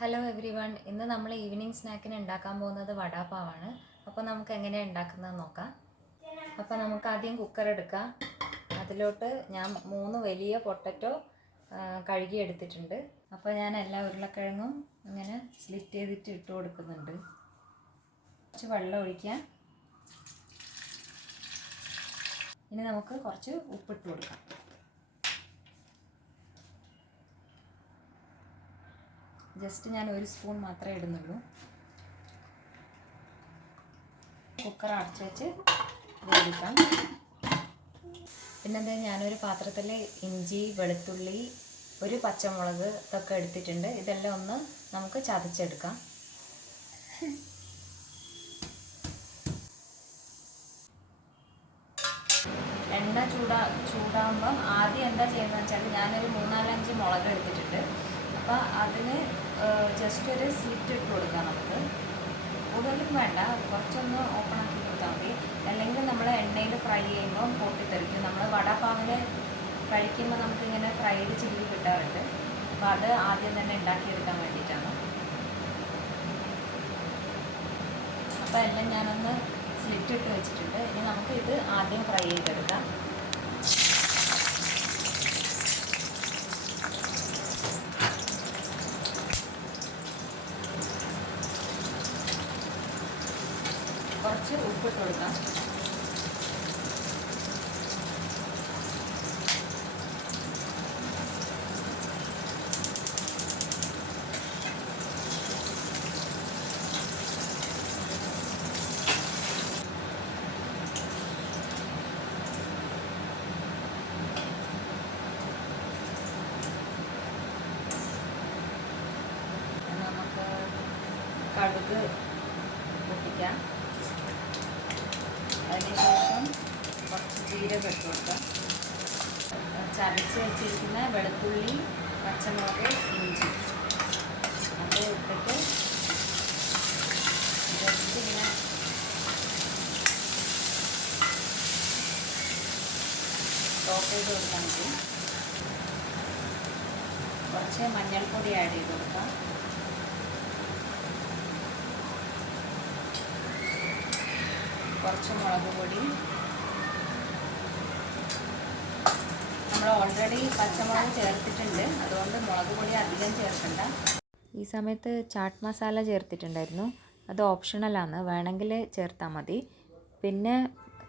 Hello every one. ഇന്ന് നമ്മൾ evening സ്നാക്കിന് ഉണ്ടാക്കാൻ പോകുന്നത് വടാപ്പാവാണ്. അപ്പോൾ നമുക്ക് എങ്ങനെയാണ് ഉണ്ടാക്കുന്നത് നോക്കാം. അപ്പോൾ നമുക്ക് ആദ്യം കുക്കർ എടുക്കാം. അതിലോട്ട് ഞാൻ 3 വലിയ പൊട്ടറ്റോ കഴുകി എടുത്തിട്ടുണ്ട്. അപ്പോൾ ഞാൻ എല്ലാ ഉരുളക്കിഴങ്ങും ഇങ്ങനെ സ്ലിറ്റ് ചെയ്തിട്ട് ഇട്ട് കൊടുക്കുന്നുണ്ട്. കുറച്ച് വെള്ളം ഒഴിക്കാം. ഇനി നമുക്ക് കുറച്ച് ഉപ്പിട്ട് കൊടുക്കാം. ജസ്റ്റ് ഞാൻ 1 സ്പൂൺ മാത്രമേ ഇടുന്നുള്ളൂ. കുക്കർ അടച്ചു വെച്ച് വേവിക്കാം. പിന്നെ ഞാനൊരു പാത്രത്തിൽ ഇഞ്ചി, വെളുത്തുള്ളി, 1 പച്ചമുളക് ഇതൊക്കെ എടുത്തിട്ടുണ്ട്. ഇതെല്ലാം ഒന്ന് നമുക്ക് ചതച്ചെടുക്കാം. എണ്ണ ചൂടാകുമ്പം ആദ്യം എന്താ ചെയ്യുന്നത് വെച്ചാൽ ഞാനൊരു 3-4-5 മുളക് എടുത്തിട്ടുണ്ട്. അപ്പോൾ അതിന് ജസ്റ്റ് ഒരു സ്ലിറ്റ് ഇട്ട് കൊടുക്കാം. നമുക്ക് കൂടുതലും വേണ്ട, കുറച്ചൊന്ന് ഓപ്പൺ ആക്കി കൊടുത്താൽ മതി. അല്ലെങ്കിൽ നമ്മൾ എണ്ണയിൽ ഫ്രൈ ചെയ്യുമ്പോൾ പൊട്ടിത്തെറിക്കും. നമ്മൾ വടാപ്പാവിന് കഴിക്കുമ്പോൾ നമുക്കിങ്ങനെ ഫ്രൈഡ് ചില്ലി കിട്ടാറുണ്ട്. അപ്പോൾ അത് ആദ്യം തന്നെ ഉണ്ടാക്കിയെടുക്കാൻ വേണ്ടിയിട്ടാണ്. അപ്പോൾ എല്ലാം ഞാനൊന്ന് സ്ലിറ്റ് ഇട്ട് വെച്ചിട്ടുണ്ട്. ഇനി നമുക്ക് ഇത് ആദ്യം ഫ്രൈ ചെയ്തെടുക്കാം. കുറച്ച് ഉപ്പിട്ട് കൊടുക്കാം. നമുക്ക് കടുക് പൊട്ടിക്കാം. അതിനുശേഷം കുറച്ച് ജീരകം ഇട്ട് കൊടുക്കാം. ചതച്ച് വെച്ചിരിക്കുന്ന വെളുത്തുള്ളി, പച്ചമുളക്, ഇഞ്ചി അത് ഇട്ടിട്ട് ജസ്റ്റ് ഇങ്ങനെ ടോപ്പ് ചെയ്ത് കൊടുക്കാൻ മതി. കുറച്ച് മഞ്ഞൾപ്പൊടി ആഡ് ചെയ്ത് കൊടുക്കാം. കുറച്ച് മുളക് പൊടി. നമ്മൾ ഓൾറെഡി പച്ചമുളക് ചേർത്തിട്ടുണ്ട്, അതുകൊണ്ട് മുളക് പൊടി അധികം ചേർക്കണ്ട. ഈ സമയത്ത് ചാട്ട് മസാല ചേർത്തിട്ടുണ്ടായിരുന്നു. അത് ഓപ്ഷണലാണ്, വേണമെങ്കിൽ ചേർത്താൽ മതി. പിന്നെ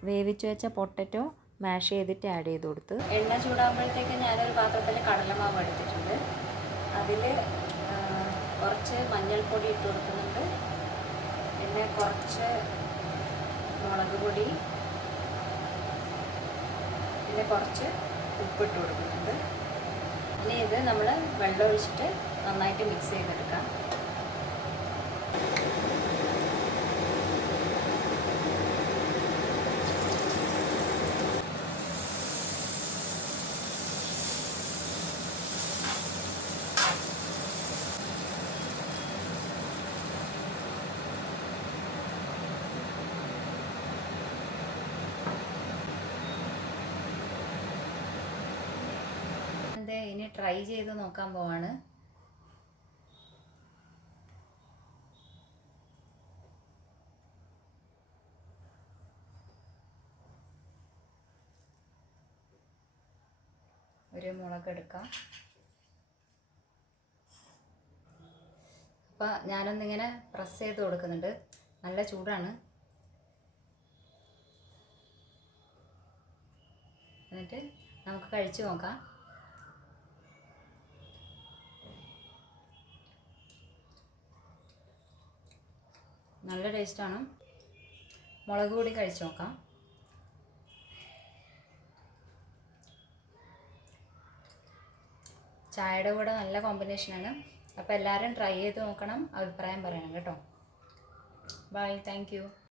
വേവിച്ച് വെച്ച പൊട്ടറ്റോ മാഷ് ചെയ്തിട്ട് ആഡ് ചെയ്ത് കൊടുത്ത് എണ്ണ ചൂടാകുമ്പോഴത്തേക്ക് ഞാനൊരു പാത്രത്തിൽ കടലമാവ് എടുത്തിട്ടുണ്ട്. അതിൽ കുറച്ച് മഞ്ഞൾപ്പൊടി ഇട്ട് കൊടുക്കുന്നുണ്ട്. പിന്നെ കുറച്ച് മുളക് പൊടി, പിന്നെ കുറച്ച് ഉപ്പിട്ട് കൊടുക്കുന്നുണ്ട്. ഇനി ഇത് നമ്മൾ വെള്ളം ഒഴിച്ചിട്ട് നന്നായിട്ട് മിക്സ് ചെയ്തെടുക്കാം. ഇനി ട്രൈ ചെയ്ത് നോക്കാൻ പോവാണ്. ഒരു മുളക് എടുക്കാം. അപ്പം ഞാനൊന്നിങ്ങനെ പ്രസ് ചെയ്ത് കൊടുക്കുന്നുണ്ട്. നല്ല ചൂടാണ്. എന്നിട്ട് നമുക്ക് കഴിച്ച് നോക്കാം. നല്ല ടേസ്റ്റാണ്. മുളക് പൊടി കഴിച്ച് നോക്കാം. ചായയുടെ കൂടെ നല്ല കോമ്പിനേഷനാണ്. അപ്പോൾ എല്ലാവരും ട്രൈ ചെയ്ത് നോക്കണം, അഭിപ്രായം പറയണം കേട്ടോ. Bye, thank U.